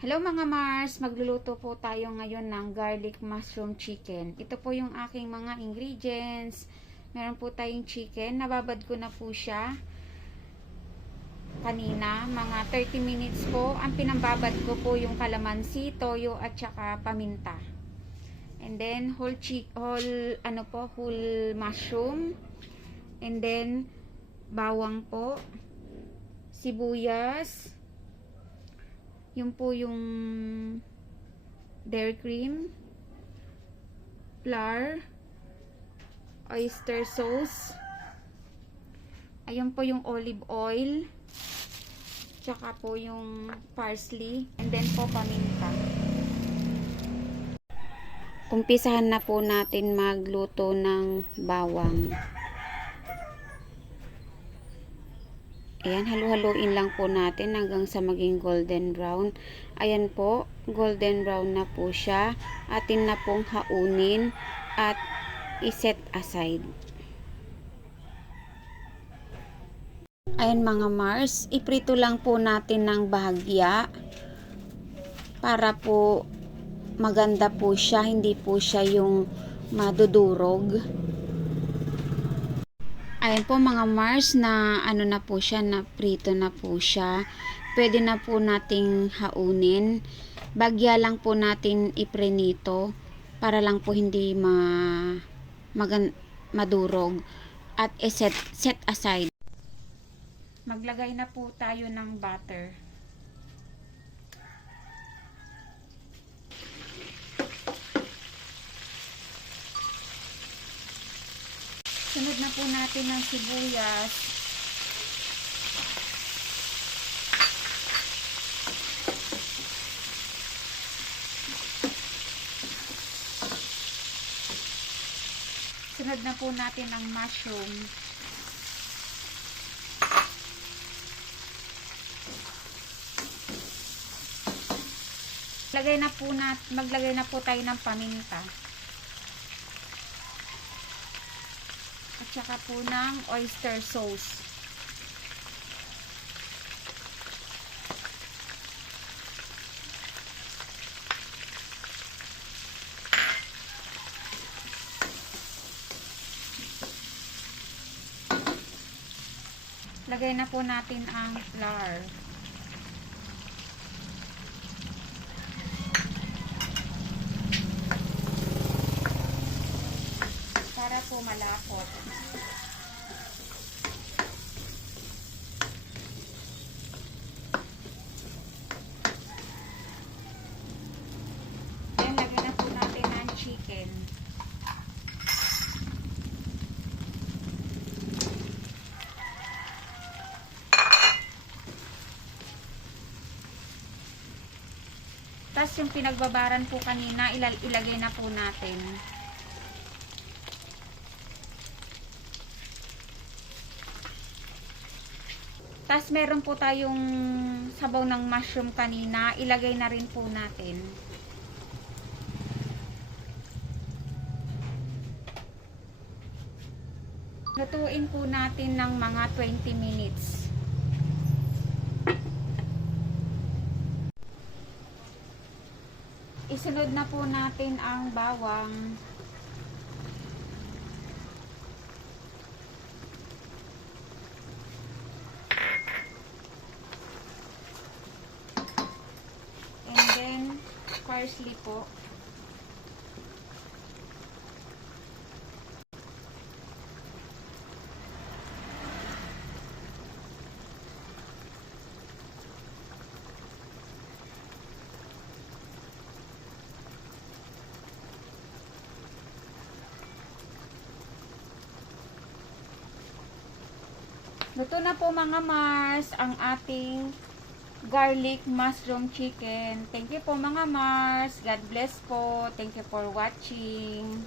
Hello mga Mars, magluluto po tayo ngayon ng garlic mushroom chicken. Ito po yung aking mga ingredients. Meron po tayong chicken, nababad ko na po siya kanina, mga 30 minutes po. Ang pinambabad ko po yung kalamansi, toyo at saka paminta. And then whole mushroom. And then bawang po, sibuyas, yun po yung dairy cream, flour, oyster sauce, ayun po yung olive oil, tsaka po yung parsley, and then po paminta. Umpisahan na po natin magluto ng bawang. Ayan, halu-haluin lang po natin hanggang sa maging golden brown. Ayan po, golden brown na po siya. Atin na pong haunin at iset aside. Ayan mga Mars, iprito lang po natin ng bahagya para po maganda po siya, hindi po siya yung madudurog. Ayan po mga Mars, na ano na po siya, na prito na po siya. Pwede na po nating haunin. Bagya lang po natin iprenito para lang po hindi madurog. At set aside. Maglagay na po tayo ng butter. Sunod na po natin ng sibuyas. Sunod na po natin ang mushroom. Maglagay na po tayo ng paminta. At saka po ng oyster sauce. Lagay na po natin ang flour. Para po malapot. Then, lagyan na po natin ang chicken. Tapos yung pinagbabaran po kanina, ilagay na po natin. Tapos meron po tayong sabaw ng mushroom kanina, ilagay na rin po natin. Lutuin po natin ng mga 20 minutes. Isunod na po natin ang bawang. And then, parsley po. Luto na po mga Mars ang ating garlic mushroom chicken. Thank you po mga Mars. God bless po. Thank you for watching.